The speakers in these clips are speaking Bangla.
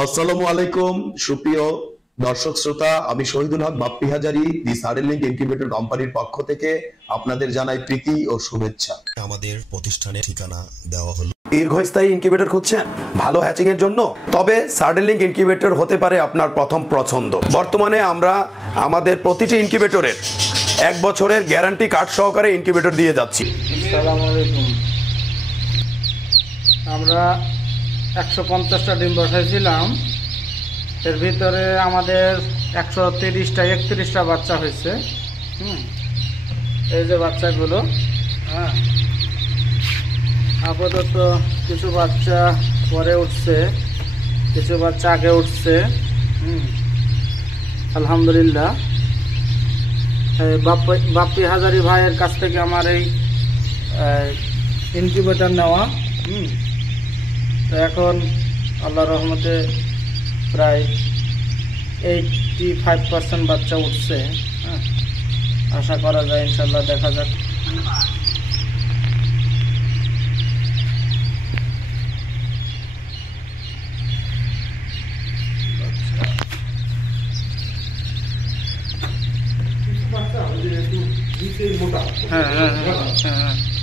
আসসালামু আলাইকুম সুপ্রিয় দর্শক শ্রোতা, আমি শহীদুল হক বাপ্পি হাজারি দি সাডেনলিংক ইনকিউবেটর কোম্পানির পক্ষ থেকে আপনাদের জানাই প্রীতি ও শুভেচ্ছা। আমাদের প্রতিষ্ঠানের ঠিকানা দেওয়া হলো। দীর্ঘস্থায়ী ইনকিউবেটর খুঁজছেন ভালো হ্যাচিং এর জন্য? তবে সাডেনলিংক ইনকিউবেটর হতে পারে আপনার প্রথম পছন্দ। বর্তমানে আমরা আমাদের প্রতিটি ইনকিউবেটরের 1 বছরের গ্যারান্টি কার্ড সহকারে ইনকিউবেটর দিয়ে যাচ্ছি। আসসালামু আলাইকুম। আমরা 150টা ডিম বসাইছিলাম, এর ভিতরে আমাদের 130টা 31টা বাচ্চা হয়েছে। এই যে বাচ্চাগুলো, আপাতত কিছু বাচ্চা পরে উঠছে, কিছু বাচ্চা আগে উঠছে। আলহামদুলিল্লাহ। বাপ্পি হাজারি ভাইয়ের কাছ থেকে আমার এই ইনকিউবেটর নেওয়া। তো এখন আল্লাহর রহমতে প্রায় 85% বাচ্চা উঠছে। আশা করা যায় ইনশাল্লাহ, দেখা যাক।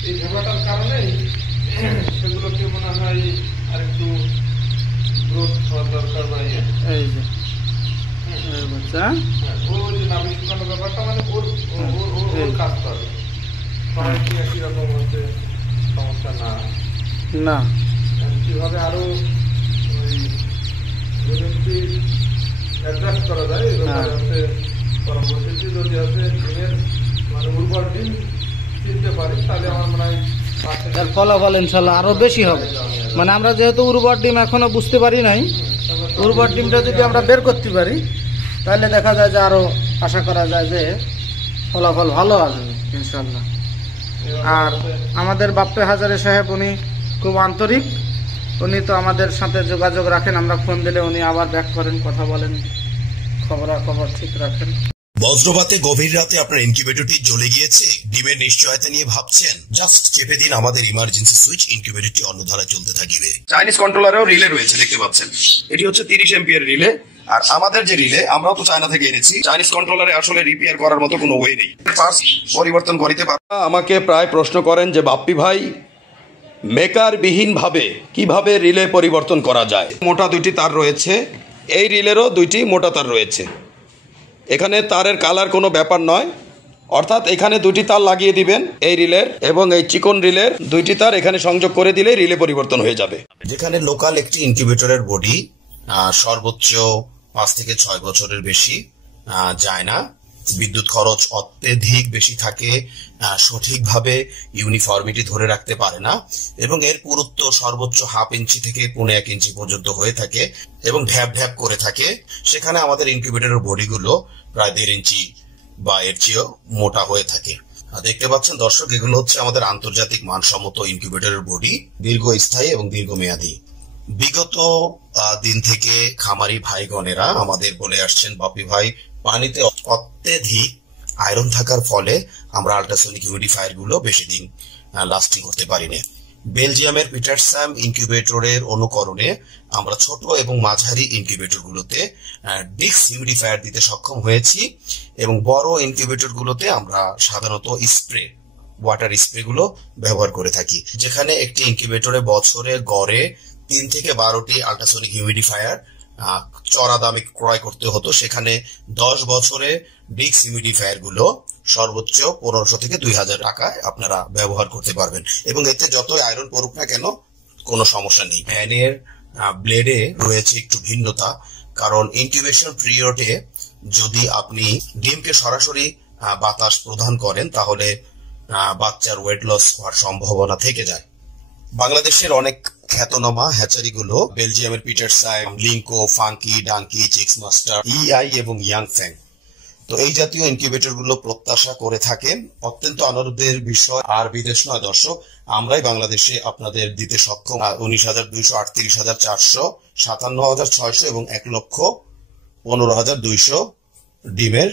এই ঝামেলাটার কারণে সেগুলোকে মনে হয় আর একটু গ্রোথ হওয়ার দরকার। এই যে বাচ্চা, ওর যে নাভি শুকানোর ব্যাপারটা, মানে ওর কাজ করে। সবাই কি একই রকম হচ্ছে সমস্যা না, কিভাবে আরো ওই অ্যাডজাস্ট করা যায় এই ব্যাপারে হচ্ছে পরবর্তীতে যদি আছে ডিমের মানে উর্বর ডিম কিনতে পারি, তাহলে আমার মনে হয় এর ফলাফল ইনশাল্লাহ আরো বেশি হবে। মানে আমরা যেহেতু উর্বর ডিম এখনো বুঝতে পারি নাই, উর্বর ডিমটা যদি আমরা বের করতে পারি তাহলে দেখা যায় যে আরো আশা করা যায় যে ফলাফল ভালো আসবে ইনশাল্লাহ। আর আমাদের বাপ্পি হাজারি সাহেব, উনি খুব আন্তরিক, উনি তো আমাদের সাথে যোগাযোগ রাখেন। আমরা ফোন দিলে উনি আবার ব্যাক করেন, কথা বলেন, খবরাখবর ঠিক রাখেন। বজ্রপাতে গভীর রাতে আপনার ইনকিউবেটরটি জ্বলে গিয়েছে, ডিমের নিশ্চয়তা নিয়ে ভাবছেন? জাস্ট চেপে দিন আমাদের ইমার্জেন্সি সুইচ, ইনকিউবেটরটি অন্য ধারায় চলতে থাকবে। চাইনিজ কন্ট্রোলারেও রিলে রয়েছে, দেখতে পাচ্ছেন। এটি হচ্ছে 30 এম্পিয়ার রিলে। আর আমাদের যে রিলে, আমরাও তো চায়না থেকে এনেছি। চাইনিজ কন্ট্রোলারে আসলে রিপেয়ার করার মতো কোনো ওয়ে নেই, পার্টস পরিবর্তন করিতে পারে। আমাকে প্রায় প্রশ্ন করেন যে বাপ্পি ভাই, মেকার বিহীন ভাবে কিভাবে রিলে পরিবর্তন করা যায়। মোটা 2টি তার রয়েছে, এই রিলেরও 2টি মোটা তার রয়েছে। এখানে তারের কালার কোনো ব্যাপার নয়, অর্থাৎ এখানে 2টি তার লাগিয়ে দিবেন এই রিলের, এবং এই চিকন রিলের 2টি তার এখানে সংযোগ করে দিলে রিলে পরিবর্তন হয়ে যাবে। যেখানে লোকাল একটি ইনকিউবেটরের বডি সর্বোচ্চ 5 থেকে 6 বছরের বেশি যায় না, বিদ্যুৎ খরচ অত্যধিক বেশি থাকে, সঠিকভাবে ইউনিফর্মিটি ধরে রাখতে পারে না, এবং এর পুরুত্ব সর্বোচ্চ 1/2 ইঞ্চি থেকে 1.25 ইঞ্চি পর্যন্ত হয়ে থাকে এবং ঢ্যাপ ঢ্যাপ করে থাকে, সেখানে আমাদের ইনকিউবেটরের বডিগুলো প্রায় 1.5 ইঞ্চি বা এর চেয়েও মোটা হয়ে থাকে। দেখতে পাচ্ছেন দর্শক, এগুলো হচ্ছে আমাদের আন্তর্জাতিক মানসম্মত ইনকিউবেটরের বডি, দীর্ঘস্থায়ী এবং দীর্ঘমেয়াদী। বিগত দিন থেকে খামারি ভাইগণেরা আমাদের বলে আসছেন, বাপ্পি ভাই, পানিতে অত্যধিক আয়রন থাকার ফলে আমরা আল্ট্রাসনিক হিউমিডিফায়ার গুলো বেশি দিন লাস্টিং করতে পারি না। বেলজিয়ামের পিটারস্যাম ইনকিউবেটরের অনুকরণে আমরা ছোট এবং মাঝারি ইনকিউবেটর গুলোতে ডিস্ক হিউমিডিফায়ার দিতে সক্ষম হয়েছি, এবং বড় ইনকিউবেটর গুলোতে আমরা সাধারণত স্প্রে, ওয়াটার স্প্রে গুলো ব্যবহার করে থাকি। যেখানে একটি ইনকিউবেটরে বছরে গড়ে 3 থেকে 12টি আল্ট্রাসনিক হিউমিডিফায়ার চড়া দামে ক্রয় করতে হতো, সেখানে 10 বছরে ডিস্ক হিউমিডিফায়ার গুলো সর্বোচ্চ 1500 থেকে 2000 টাকায় আপনারা ব্যবহার করতে পারবেন, এবং এতে যত আয়রন পড়ুক না কেন কোনো সমস্যা নেই। ফ্যানের ব্লেডে রয়েছে একটু ভিন্নতা, কারণ ইনকিউবেশন পিরিয়ডে যদি আপনি ডিমকে সরাসরি বাতাস প্রদান করেন তাহলে বাচ্চার ওয়েট লস হওয়ার সম্ভাবনা থেকে যায়। বাংলাদেশের অনেক খ্যাতনামা হ্যাচারিগুলো বেলজিয়ামের পিটারস্যাম, লিঙ্কো, ফাঙ্কি, ডাঙ্কি, চিক্স মাস্টার, ইআই এবং ইয়াংফ্যাং, তো এই জাতীয় ইনকিউবেটর গুলো প্রত্যাশা করে থাকেন। অত্যন্ত আনন্দের বিষয়, আর বিদেশ নয় দর্শক, আমরাই বাংলাদেশে আপনাদের দিতে সক্ষম 19,200, 38,400, 57,600 এবং 1,15,200 ডিমের